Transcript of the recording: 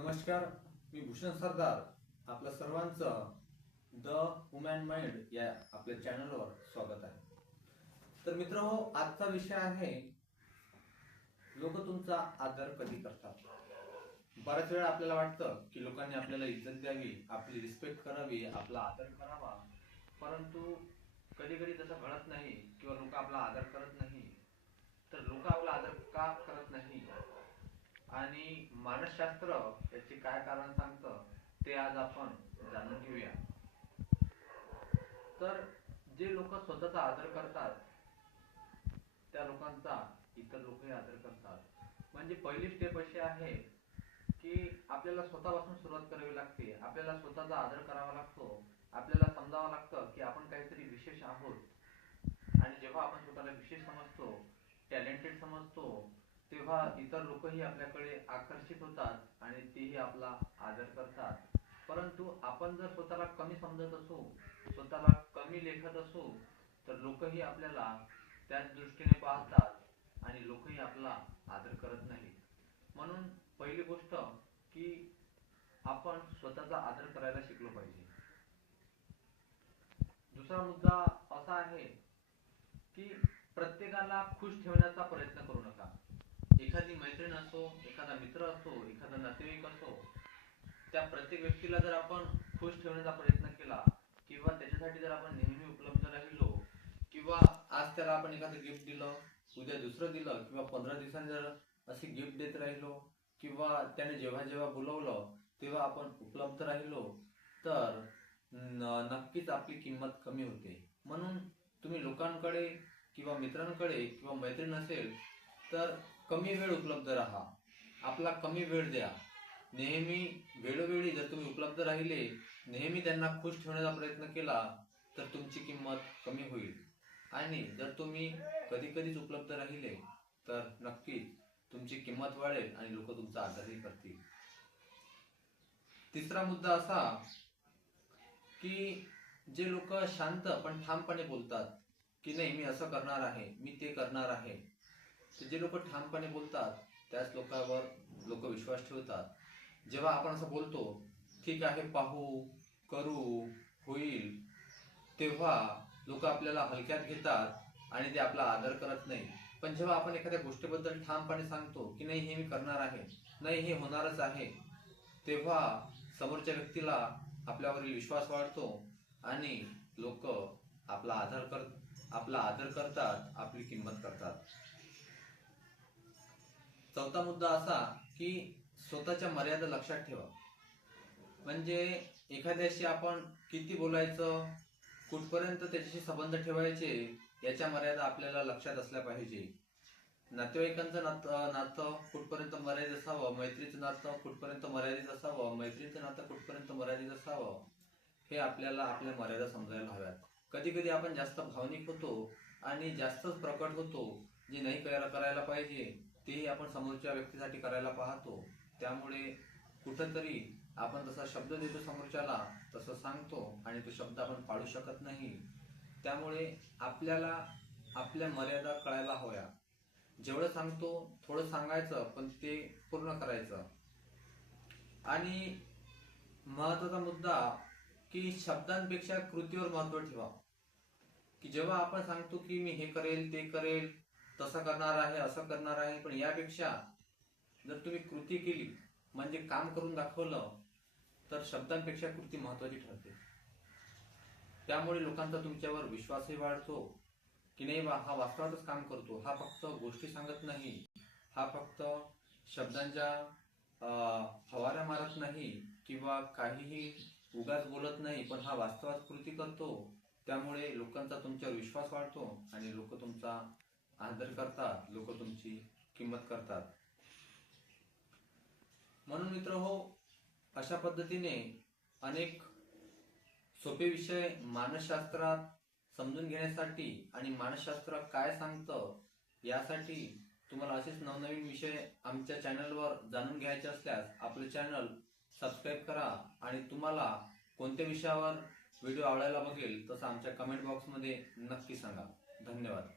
नमस्कार, मी भूषण सरदार. आपल्या सर्वांचं द वुमॅन माइंड या आपल्या चॅनलवर स्वागत आहे. तर मित्रहो, आजचा विषय आहे लोक तुमचा आदर कधी करतात. बऱ्याच वेळा आपल्याला वाटतं की लोकांनी आपल्याला इज्जत द्यावी, आपली रिस्पेक्ट करावी, आपला आदर करावा, परंतु कधी कधी तसं घडत नाही किंवा लोक आपला आदर करत नाही. तर लोक आपला आदर का करत नाही आणि मानसशास्त्र याचे काय कारण सांगतं ते आज आपण जाणून घेऊया. तर जे लोक स्वतःचा आदर करतात त्या लोकांचा इतर लोकही आदर करतात. म्हणजे पहिली स्टेप अशी आहे की आपल्याला स्वतःपासून सुरुवात करावी लागते. आपल्याला स्वतःचा आदर करावा लागतो. आपल्याला समजावं लागतं की आपण काहीतरी विशेष आहोत. आणि जेव्हा आपण स्वतःला विशेष समजतो, टॅलेंटेड समजतो, तेव्हा इतर लोकही आपल्याकडे आकर्षित होतात आणि तेही आपला आदर करतात. परंतु आपण जर स्वतःला कमी समजत असू, स्वतःला कमी लेखत असू, तर लोकही आपल्याला त्याच दृष्टीने पाहतात आणि लोकही आपला आदर करत नाही. म्हणून पहिली गोष्ट की आपण स्वतःचा आदर करायला शिकलो पाहिजे. दुसरा मुद्दा असा आहे की प्रत्येकाला खुश ठेवण्याचा प्रयत्न करू नका. एखादी मैत्रीण असो, एखादा मित्र असो, एखादा नातेवाईक असो, त्या प्रत्येक व्यक्तीला जर आपण खुश ठेवण्याचा प्रयत्न केला किंवा त्याच्यासाठी जर आपण नेहमी उपलब्ध राहिलो किंवा आज त्याला आपण एखादं गिफ्ट दिलं, उद्या दुसरं दिलं किंवा 15 दिवसांनी जर अशी गिफ्ट देत राहिलो किंवा त्याने जेव्हा जेव्हा बोलवलं तेव्हा आपण उपलब्ध राहिलो, तर नक्कीच आपली किंमत कमी होते. म्हणून तुम्ही लोकांकडे किंवा मित्रांकडे किंवा मैत्रीण असेल तर कमी वेळ उपलब्ध राहा, आपला कमी वेळ द्या. नेहमी वेळोवेळी जर तुम्ही उपलब्ध राहिले, नेहमी त्यांना खुश ठेवण्याचा प्रयत्न केला तर तुमची किंमत कमी होईल. आणि जर तुम्ही कधी कधीच उपलब्ध राहिले तर नक्कीच तुमची किंमत वाढेल आणि लोक तुमचा आदरही करतील. तिसरा मुद्दा असा की जे लोक शांत पण ठामपणे बोलतात की नाही मी असं करणार आहे, मी ते करणार आहे, जे लोक ठामपणे बोलतात त्याच लोकांवर लोक विश्वास ठेवतात. जेव्हा आपण असं बोलतो ठीक आहे, पाहू, करू, होईल, तेव्हा लोक आपल्याला हलक्यात घेतात आणि ते आपला आदर करत नाही. पण जेव्हा आपण एखाद्या गोष्टीबद्दल ठामपणे सांगतो की नाही हे मी करणार आहे, नाही हे होणारच आहे, तेव्हा समोरच्या व्यक्तीला आपल्यावरील विश्वास वाढतो आणि लोक आपला आदर करतात, आपली किंमत करतात. चौथा मुद्दा असा की स्वतःच्या मर्यादा लक्षात ठेवा. म्हणजे एखाद्याशी आपण किती बोलायचं, कुठपर्यंत त्याच्याशी संबंध ठेवायचे, याच्या मर्यादा आपल्याला लक्षात असल्या पाहिजे. नातेवाईकांचं नातं कुठपर्यंत मर्यादित असावं, मैत्रीचं नातं कुठपर्यंत मर्यादित असावं, मैत्रीचं नातं कुठपर्यंत मर्यादित असावं, हे आपल्याला आपल्या मर्यादा समजायला हव्यात. कधी कधी आपण जास्त भावनिक होतो आणि जास्तच प्रकट होतो. जे नाही करायला पाहिजे तेही आपण समोरच्या व्यक्तीसाठी करायला पाहतो. त्यामुळे कुठंतरी आपण जसा शब्द देतो समोरच्याला तसं सांगतो आणि तो शब्द आपण पाळू शकत नाही. त्यामुळे आपल्याला आपल्या मर्यादा कळायला हव्या. जेवढं सांगतो थोडं सांगायचं, पण ते पूर्ण करायचं. आणि महत्वाचा मुद्दा की शब्दांपेक्षा कृतीवर महत्व ठेवा. की जेव्हा आपण सांगतो की मी हे करेल, ते करेल, तसं करणार आहे, असं करणार आहे, पण यापेक्षा जर तुम्ही कृती केली म्हणजे काम करून दाखवलं तर शब्दांपेक्षा कृती महत्वाची ठरते. त्यामुळे लोकांचा तुमच्यावर विश्वासही वाढतो की नाही बा, हा वास्तवातच काम करतो, हा फक्त गोष्टी सांगत नाही, हा फक्त शब्दांच्या फवाऱ्या मारत नाही किंवा काहीही उगाच बोलत नाही, पण हा वास्तवात कृती करतो. त्यामुळे लोकांचा तुमच्यावर विश्वास वाढतो आणि लोक तुमचा आदर करतात, लोक तुमची किंमत करतात. म्हणून मित्र हो, अशा पद्धतीने अनेक सोपे विषय मानसशास्त्रात समजून घेण्यासाठी आणि मानसशास्त्र काय सांगतं यासाठी तुम्हाला असेच नवनवीन विषय आमच्या चॅनलवर जाणून घ्यायचे असल्यास आपले चॅनल सबस्क्राईब करा. आणि तुम्हाला कोणत्या विषयावर व्हिडिओ आवडायला बघेल तसं आमच्या कमेंट बॉक्समध्ये नक्की सांगा. धन्यवाद.